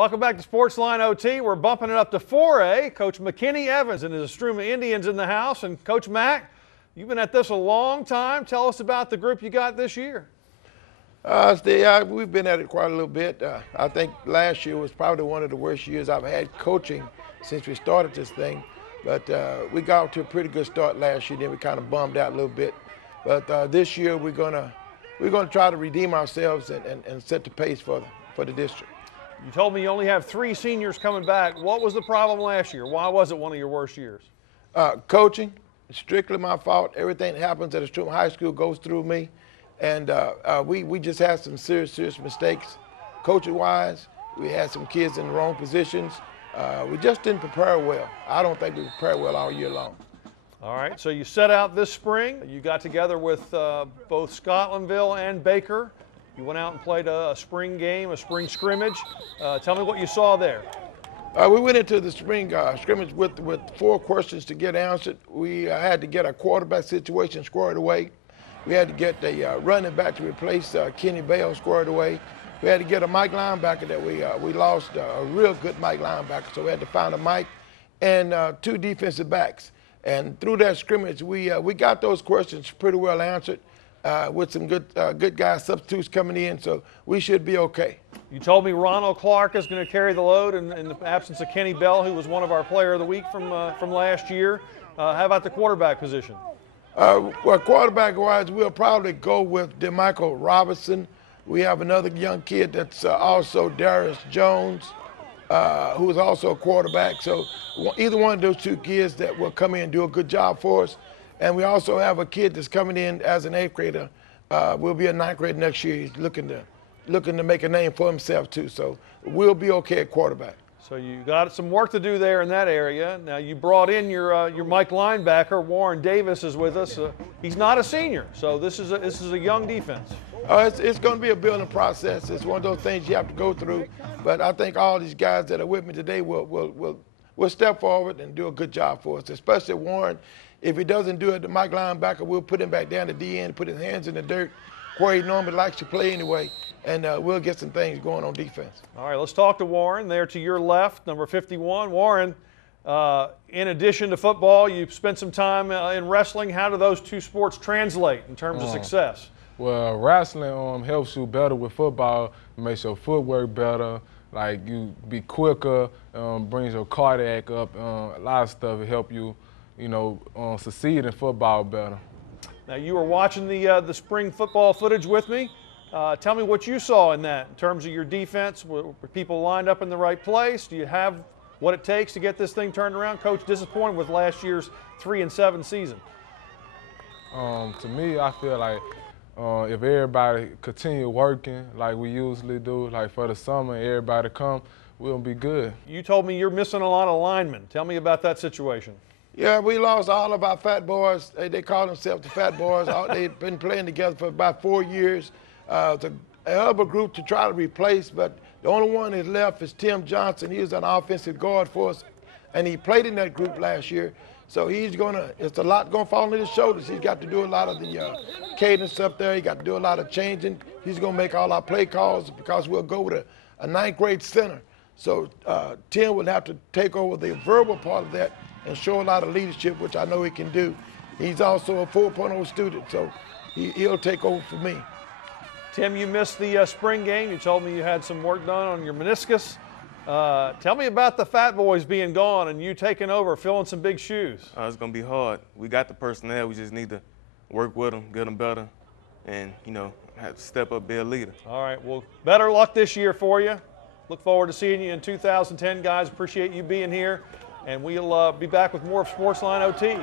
Welcome back to Sportsline OT. We're bumping it up to 4A. Coach McKinney Evans and his Istrouma Indians in the house. And Coach Mack, you've been at this a long time. Tell us about the group you got this year. We've been at it quite a little bit. I think last year was probably one of the worst years I've had coaching since we started this thing. But we got off to a pretty good start last year. Then we kind of bummed out a little bit. But this year we're gonna try to redeem ourselves and set the pace for the district. You told me you only have 3 seniors coming back. What was the problem last year? Why was it one of your worst years? Coaching, strictly my fault. Everything that happens at Istrouma High School goes through me. And we just had some serious mistakes coaching-wise. We had some kids in the wrong positions. We just didn't prepare well. I don't think we prepared well all year long. All right, so you set out this spring. You got together with both Scotlandville and Baker. You went out and played a spring game, a spring scrimmage. Tell me what you saw there. We went into the spring scrimmage with 4 questions to get answered. We had to get a quarterback situation squared away. We had to get a running back to replace Kenny Bell squared away. We had to get a Mike linebacker that we lost, a real good Mike linebacker, so we had to find a Mike, and 2 defensive backs. And through that scrimmage, we got those questions pretty well answered with some good guys, substitutes coming in, so we should be okay. You told me Ronald Clark is going to carry the load in the absence of Kenny Bell, who was one of our Player of the Week from last year. How about the quarterback position? Well, quarterback-wise, we'll probably go with DeMichael Robinson. We have another young kid that's also Darius Jones, who is also a quarterback. So either one of those 2 kids that will come in and do a good job for us. And we also have a kid that's coming in as an 8th grader. Will be a 9th grader next year. He's looking to make a name for himself too. So we'll be okay at quarterback. So you got some work to do there in that area. Now you brought in your Mike linebacker. Warren Davis is with us. He's not a senior, so this is a young defense. It's going to be a building process. It's one of those things you have to go through. But I think all these guys that are with me today will step forward and do a good job for us, especially Warren. If he doesn't do it, the Mike linebacker, we'll put him back down to DN, put his hands in the dirt where he normally likes to play anyway, and we'll get some things going on defense. All right, let's talk to Warren there to your left, number 51. Warren, in addition to football, you've spent some time in wrestling. How do those 2 sports translate in terms of success? Well, wrestling helps you better with football, makes your footwork better, like you be quicker, brings your cardiac up, a lot of stuff to help you, succeed in football better. Now you were watching the spring football footage with me. Tell me what you saw in that in terms of your defense. Were people lined up in the right place? Do you have what it takes to get this thing turned around? Coach, disappointed with last year's 3-7 season. To me, I feel like if everybody continue working like we usually do, like for the summer, everybody come, we'll be good. You told me you're missing a lot of linemen. Tell me about that situation. Yeah, we lost all of our fat boys. They call themselves the fat boys. They've been playing together for about 4 years. It's a hell of a group to try to replace, but the only one that's left is Tim Johnson. He was an offensive guard for us, and he played in that group last year. So it's a lot going to fall on his shoulders. He's got to do a lot of the cadence up there. He got to do a lot of changing. He's going to make all our play calls because we'll go with a 9th grade center. So Tim will have to take over the verbal part of that and show a lot of leadership, which I know he can do. He's also a 4.0 student, so he'll take over for me. Tim, you missed the spring game. You told me you had some work done on your meniscus. Tell me about the Fat Boys being gone and you taking over, filling some big shoes. It's going to be hard. We got the personnel. We just need to work with them, get them better, and, have to step up, be a leader. All right. Well, better luck this year for you. Look forward to seeing you in 2010, guys. Appreciate you being here. And we'll be back with more of Sportsline OT.